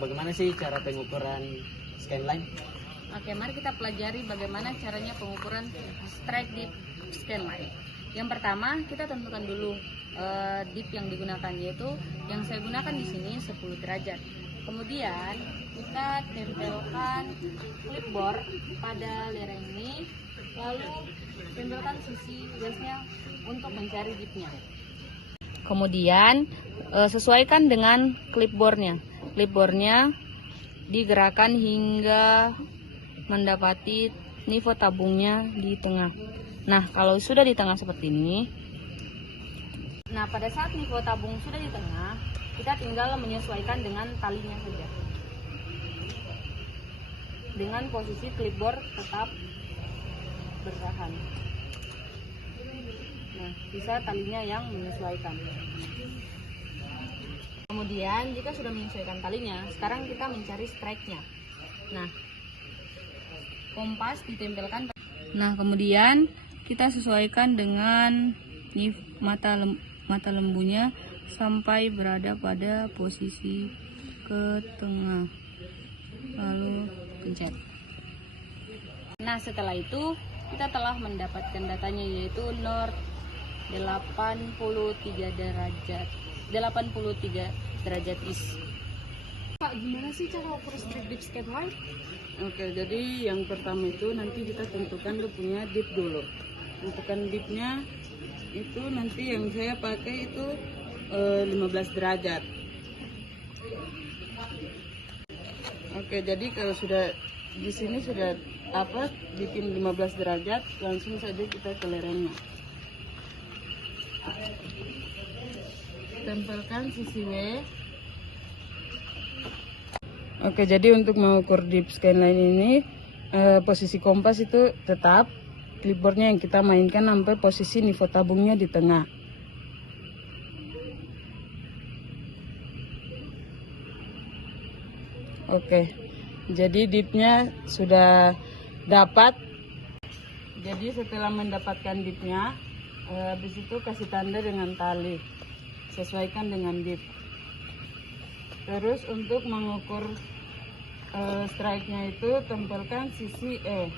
bagaimana sih cara pengukuran scanline? Oke, mari kita pelajari bagaimana caranya pengukuran strike dip scanline. Yang pertama, kita tentukan dulu dip yang digunakan, yaitu yang saya gunakan di sini 10 derajat. Kemudian kita tempelkan clipboard pada lereng ini, lalu tempelkan sisi gasnya untuk mencari dipnya. Kemudian sesuaikan dengan clipboardnya. Clipboardnya digerakkan hingga mendapati nivoo tabungnya di tengah. Nah, kalau sudah di tengah seperti ini, nah pada saat nivoo tabung sudah di tengah, kita tinggal menyesuaikan dengan talinya saja. Dengan posisi clipboard tetap bertahan. Nah, bisa talinya yang menyesuaikan. Kemudian jika sudah menyesuaikan talinya, sekarang kita mencari strike-nya. Nah, kompas ditempelkan. Nah, kemudian kita sesuaikan dengan mata lembunya sampai berada pada posisi ke tengah. Lalu pencet. Nah, setelah itu kita telah mendapatkan datanya, yaitu north 83 derajat east. Pak, gimana sih cara ukur strike dip scanline? Oke, jadi yang pertama itu nanti kita tentukan lu punya dip dulu. Tentukan dipnya itu nanti yang saya pakai itu 15 derajat. Oke, jadi kalau sudah di sini sudah bikin 15 derajat, langsung saja kita ke lerengnya. Tempelkan sisi W. Oke, jadi untuk mengukur dip scanline ini posisi kompas itu tetap clipboardnya yang kita mainkan sampai posisi nivoo tabungnya di tengah. Oke, jadi dipnya sudah dapat. Jadi setelah mendapatkan dipnya, habis itu kasih tanda dengan tali, sesuaikan dengan dip. Terus untuk mengukur strike-nya itu tempelkan sisi E.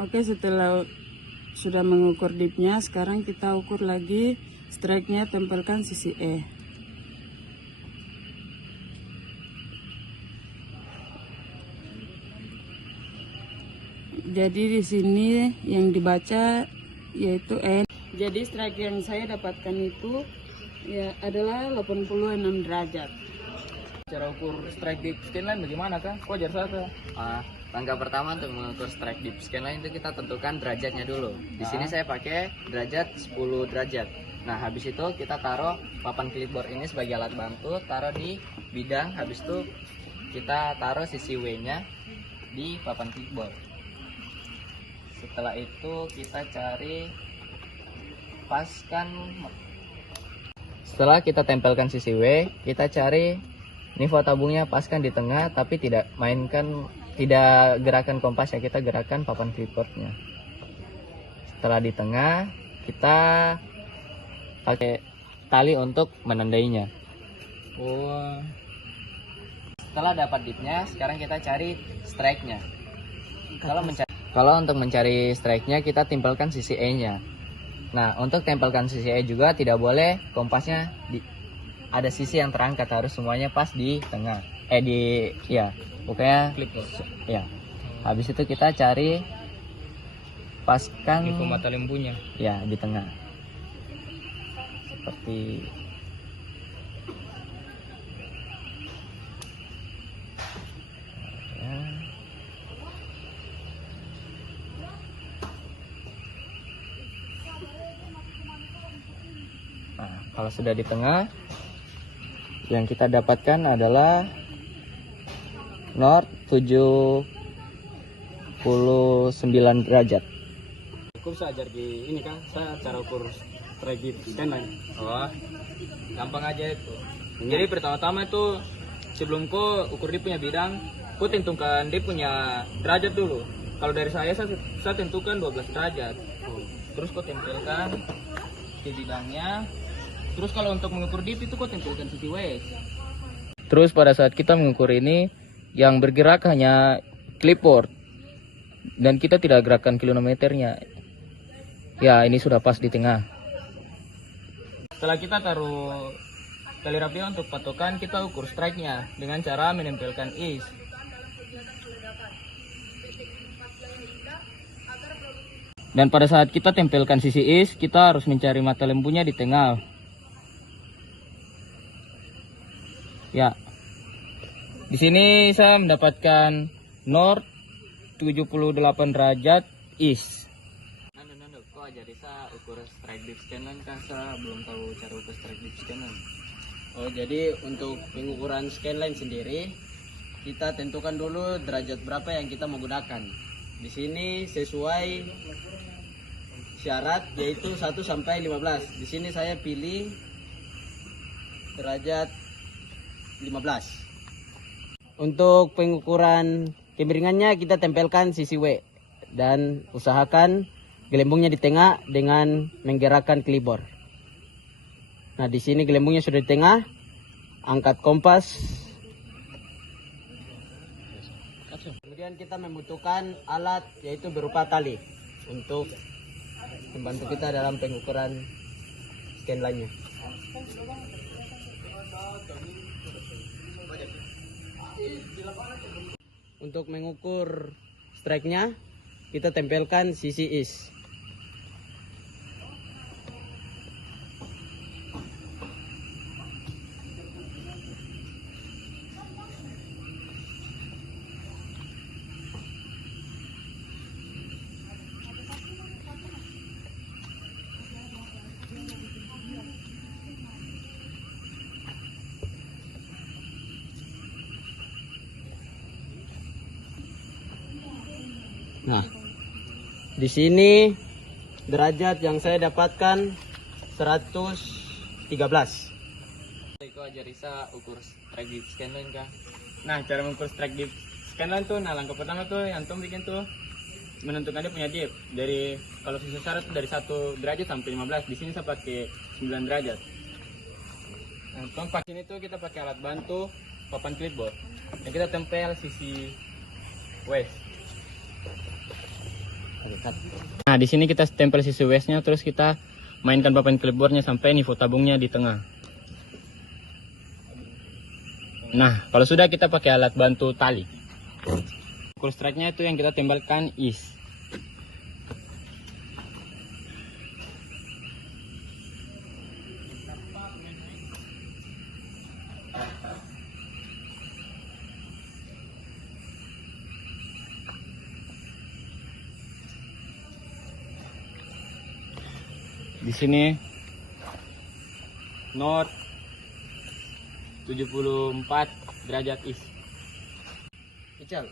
Oke, setelah sudah mengukur dipnya, sekarang kita ukur lagi strike-nya, tempelkan sisi E. Jadi di sini yang dibaca yaitu N. Jadi strike yang saya dapatkan itu ya adalah 86 derajat. Cara ukur strike dip scanline bagaimana kah? Kok ajar saya? Langkah pertama untuk mengukur strike dip scanline itu kita tentukan derajatnya dulu. Di sini saya pakai derajat 10 derajat. Nah, habis itu kita taruh papan clipboard ini sebagai alat bantu, taruh di bidang. Habis itu kita taruh sisi W-nya di papan clipboard. Setelah itu kita cari paskan. Setelah kita tempelkan sisi W, kita cari nivoo tabungnya, paskan di tengah, tapi tidak gerakan kompasnya, kita gerakan papan clipboardnya. Setelah di tengah, kita pakai tali untuk menandainya. Setelah dapat dipnya, sekarang kita cari strike-nya. Kalau untuk mencari strike-nya, kita tempelkan sisi E-nya. Nah, untuk tempelkan sisi E juga tidak boleh kompasnya ada sisi yang terangkat, harus semuanya pas di tengah. Pokoknya clipboard. Ya. Habis itu kita cari paskan nivoo mata lembunya. Ya, di tengah. Seperti kalau sudah di tengah, yang kita dapatkan adalah north 79 derajat. Aku bisa ajar di ini kan, saya cara ukur strike dip scanline. Oh, gampang aja itu. Jadi pertama-tama itu sebelum kau ukur dia punya bidang, kau tentukan dia punya derajat dulu. Kalau dari saya tentukan 12 derajat. Terus kau tempelkan ke bidangnya. Terus kalau untuk mengukur dip itu kok tentukan sisi west. Terus pada saat kita mengukur ini, yang bergerak hanya clipboard dan kita tidak gerakkan kilometernya. Ya, ini sudah pas di tengah. Setelah kita taruh tali rapia untuk patokan, kita ukur strike-nya dengan cara menempelkan is. Dan pada saat kita tempelkan sisi is, kita harus mencari mata lembunya di tengah. Ya. Di sini saya mendapatkan north 78 derajat east. Kok jadi saya ukur strike dip scanline kan saya belum tahu cara ukur strike dip scanline. Oh, jadi untuk pengukuran scanline sendiri kita tentukan dulu derajat berapa yang kita mau gunakan. Di sini sesuai syarat yaitu 1 sampai 15. Di sini saya pilih derajat 15. Untuk pengukuran kemiringannya kita tempelkan sisi W dan usahakan gelembungnya di tengah dengan menggerakkan clipboard. Nah, di sini gelembungnya sudah di tengah. Angkat kompas. Kemudian kita membutuhkan alat yaitu berupa tali untuk membantu kita dalam pengukuran scanline-nya. Untuk mengukur strike-nya kita tempelkan sisi is. Nah, di sini derajat yang saya dapatkan 113. Kok ajari saya ukur strike dip scanline kah? Nah, cara mengukur strike dip scanline tuh, nah langkah pertama tuh yang Tom bikin tuh menentukan dia punya dip. Dari kalau sesuai syarat tuh dari 1 derajat sampai 15. Di sini saya pakai 9 derajat. Nah, Tom pas ini tuh kita pakai alat bantu papan clipboard. Dan kita tempel sisi west. Nah, di sini kita tempel sisi westnya, terus kita mainkan papan clipboardnya sampai nivou tabungnya di tengah. Nah, kalau sudah kita pakai alat bantu tali. Ukur strike-nya itu yang kita tembalkan is. Di sini north 74 derajat east. Ical,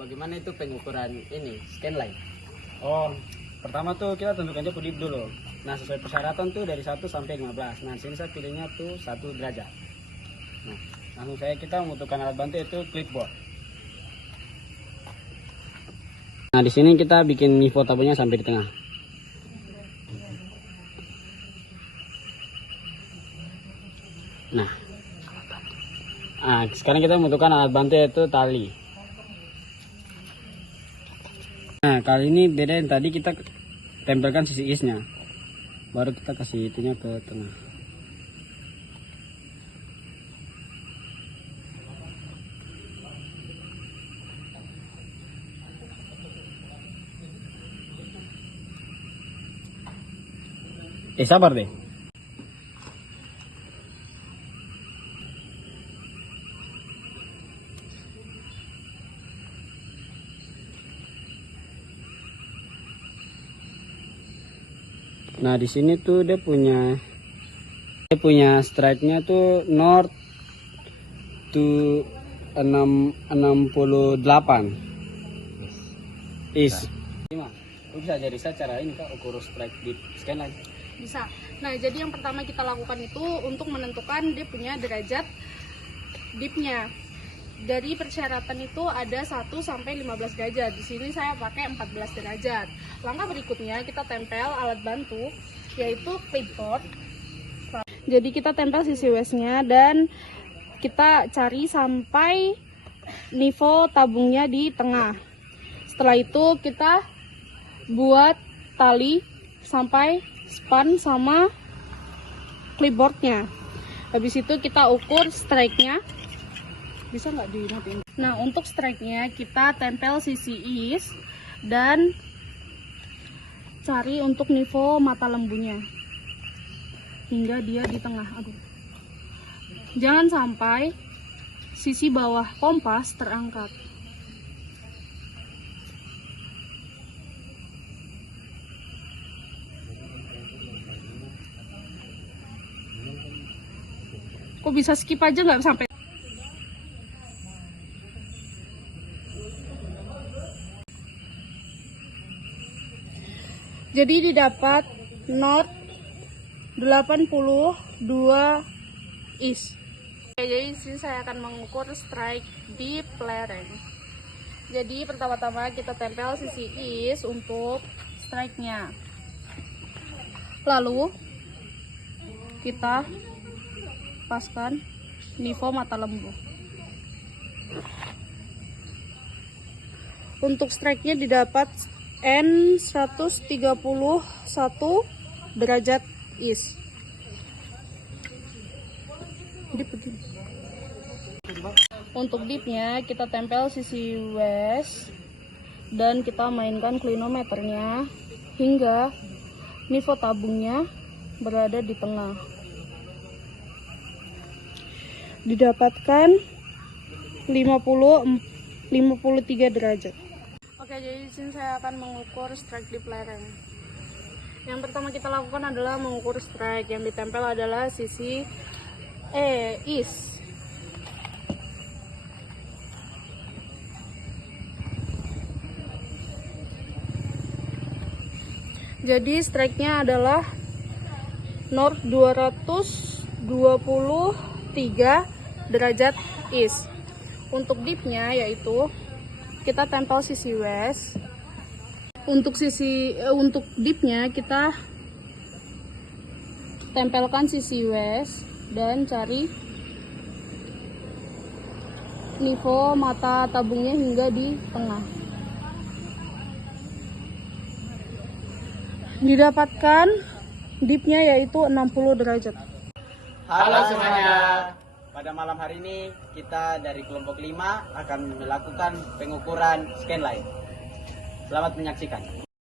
bagaimana itu pengukuran ini scanline? Oh, pertama tuh kita tentukan dia dip dulu. Nah, sesuai persyaratan tuh dari 1 sampai 15. Nah, sini saya pilihnya tuh 1 derajat. Nah, langsung kita membutuhkan alat bantu itu clipboard. Nah, di sini kita bikin nivou tabungnya sampai di tengah. Nah, sekarang kita membutuhkan alat bantu yaitu tali. Nah, kali ini beda yang tadi kita tempelkan sisi isnya, baru kita kasih itunya ke tengah. Sabar deh. Nah, di sini tuh dia punya strike-nya tuh north to 68 is. Lu bisa jadi saya cara ini Kak, ukur strike dip scanline. Bisa. Nah, jadi yang pertama kita lakukan itu untuk menentukan dia punya derajat dipnya. Dari persyaratan itu ada 1 sampai 15 derajat. Di sini saya pakai 14 derajat. Langkah berikutnya kita tempel alat bantu yaitu clipboard. Jadi kita tempel sisi waistnya dan kita cari sampai nivo tabungnya di tengah. Setelah itu kita buat tali sampai span sama clipboardnya. Habis itu kita ukur strike-nya. Bisa nggak dimatiin? Nah, untuk strike-nya kita tempel sisi is dan cari untuk nivo mata lembunya hingga dia di tengah. Aduh. Jangan sampai sisi bawah kompas terangkat. Kok bisa skip aja nggak sampai? Jadi didapat north 82 is. Oke, jadi di sini saya akan mengukur strike di lereng. Jadi pertama-tama kita tempel sisi is untuk strike-nya. Lalu kita paskan nivo mata lembu. Untuk strike-nya didapat N 131 derajat is. Untuk dipnya kita tempel sisi west dan kita mainkan klinometernya hingga nivo tabungnya berada di tengah. Didapatkan 53 derajat. Oke, jadi di sini saya akan mengukur strike di lereng. Yang pertama kita lakukan adalah mengukur strike. Yang ditempel adalah sisi is. Jadi strike-nya adalah north 223 derajat is. Untuk dipnya yaitu kita tempel sisi west. Untuk dipnya kita tempelkan sisi west dan cari nivo mata tabungnya hingga di tengah. Didapatkan dipnya yaitu 60 derajat. Halo semuanya. Pada malam hari ini kita dari kelompok 5 akan melakukan pengukuran scanline. Selamat menyaksikan.